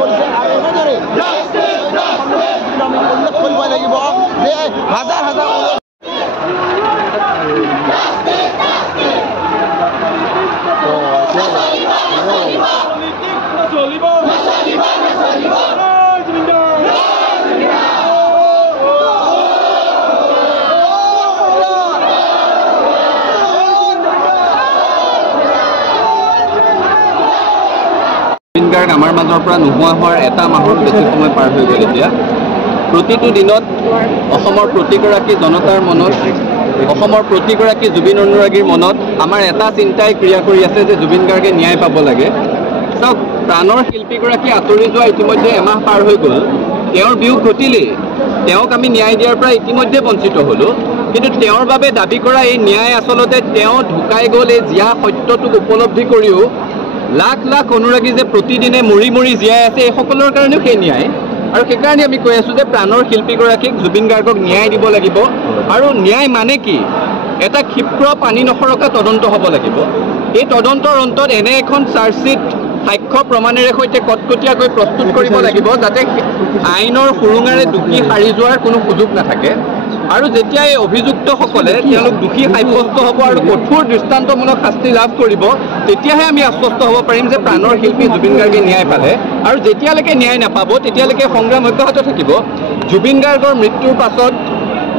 কৰিছে আৰু এনেদৰে আমি উল্লেখ কৰিব লাগিব যে হাজাৰ হাজাৰ জুবিন গাৰ্গ আমাৰ মাজৰ পৰা নোহোৱা হোৱাৰ এটা মাহৰ বেছি সময় পাৰ হৈ গ'ল এতিয়া প্ৰতিটো দিনত অসমৰ প্ৰতিগৰাকী জনতাৰ মনত অসমৰ প্ৰতিগৰাকী জুবিন অনুৰাগীৰ মনত আমাৰ এটা চিন্তাই ক্ৰিয়া কৰি আছে যে জুবিন গাৰ্গে ন্যায় পাব লাগে চাওক প্ৰাণৰ শিল্পীগৰাকী আঁতৰি যোৱা ইতিমধ্যে এমাহ পাৰ হৈ গ'ল তেওঁৰ বিয়োগ ঘটিলেই তেওঁক আমি ন্যায় দিয়াৰ পৰা ইতিমধ্যে বঞ্চিত হ'লোঁ কিন্তু তেওঁৰ বাবে দাবী কৰা এই ন্যায় আচলতে তেওঁ ঢুকাই গ'ল এই জীয়া সত্যটোক উপলব্ধি কৰিও লাখ লাখ অনুৰাগী যে প্ৰতিদিনে মৰি মৰি জীয়াই আছে এই সকলৰ কাৰণেও সেই ন্যায় আৰু সেইকাৰণে আমি কৈ আছোঁ যে প্ৰাণৰ শিল্পীগৰাকীক জুবিন গাৰ্গক ন্যায় দিব লাগিব আৰু ন্যায় মানে কি এটা ক্ষিপ্ৰ পানী নসৰকা তদন্ত হ'ব লাগিব এই তদন্তৰ অন্তত এনে এখন চাৰ্জশ্বীট সাক্ষ্য প্ৰমাণেৰে সৈতে কটকটীয়াকৈ প্ৰস্তুত কৰিব লাগিব যাতে আইনৰ সুৰুঙাৰে দোষী সাৰি যোৱাৰ কোনো সুযোগ নাথাকে আৰু যেতিয়া এই অভিযুক্তসকলে তেওঁলোক দোষী সাব্যস্ত হ'ব আৰু কঠোৰ দৃষ্টান্তমূলক শাস্তি লাভ কৰিব তেতিয়াহে আমি আশ্বস্ত হ'ব পাৰিম যে প্ৰাণৰ শিল্পী জুবিন গাৰ্গে ন্যায় পালে আৰু যেতিয়ালৈকে ন্যায় নাপাব তেতিয়ালৈকে সংগ্ৰাম অব্যাহত থাকিব জুবিন গাৰ্গৰ মৃত্যুৰ পাছত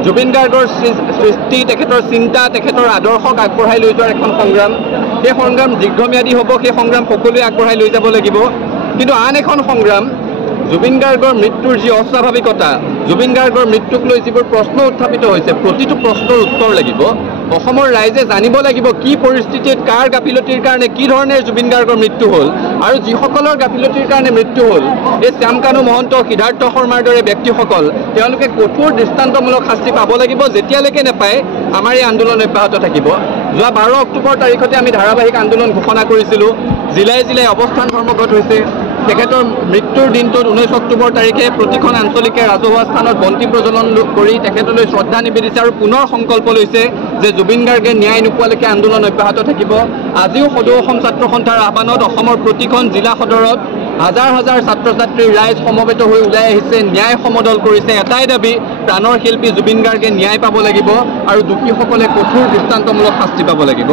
জুবিন গাৰ্গৰ সৃষ্টি তেখেতৰ চিন্তা তেখেতৰ আদৰ্শক আগবঢ়াই লৈ যোৱাৰ এখন সংগ্ৰাম সেই সংগ্ৰাম দীৰ্ঘম্যাদী হ'ব সেই সংগ্ৰাম সকলোৱে আগবঢ়াই লৈ যাব লাগিব কিন্তু আন এখন সংগ্ৰাম জুবিন গাৰ্গৰ মৃত্যুৰ যি অস্বাভাৱিকতা জুবিন গাৰ্গৰ মৃত্যুক লৈ যিবোৰ প্ৰশ্ন উত্থাপিত হৈছে প্ৰতিটো প্ৰশ্নৰ উত্তৰ লাগিব অসমৰ ৰাইজে জানিব লাগিব কি পৰিস্থিতিত কাৰ গাফিলতিৰ কাৰণে কি ধৰণে জুবিন গাৰ্গৰ মৃত্যু হ'ল আৰু যিসকলৰ গাফিলতিৰ কাৰণে মৃত্যু হ'ল এই শ্যামকানু মহন্ত সিদ্ধাৰ্থ শৰ্মাৰ দৰে ব্যক্তিসকল তেওঁলোকে কঠোৰ দৃষ্টান্তমূলক শাস্তি পাব লাগিব যেতিয়ালৈকে নাপায় আমাৰ এই আন্দোলন অব্যাহত থাকিব যোৱা 12 অক্টোবৰ তাৰিখতে আমি ধাৰাবাহিক আন্দোলন ঘোষণা কৰিছিলোঁ জিলাই জিলাই অৱস্থান ধৰ্মঘট হৈছে তেখেতৰ মৃত্যুৰ দিনটোত 19 অক্টোবৰ তাৰিখে প্ৰতিখন আঞ্চলিকে ৰাজহুৱা স্থানত বন্তি প্ৰজ্বলন কৰি তেখেতলৈ শ্ৰদ্ধা নিবেদিছে আৰু পুনৰ সংকল্প লৈছে যে জুবিন গাৰ্গে ন্যায় নোপোৱালৈকে আন্দোলন অব্যাহত থাকিব আজিও সদৌ অসম ছাত্ৰ সন্থাৰ আহ্বানত অসমৰ প্ৰতিখন জিলা সদৰত হাজাৰ হাজাৰ ছাত্ৰ ছাত্ৰীৰ ৰাইজ সমবেত হৈ ওলাই আহিছে ন্যায় সমদল কৰিছে এটাই দাবী প্ৰাণৰ শিল্পী জুবিন গাৰ্গে ন্যায় পাব লাগিব আৰু দোষীসকলে কঠোৰ দৃষ্টান্তমূলক শাস্তি পাব লাগিব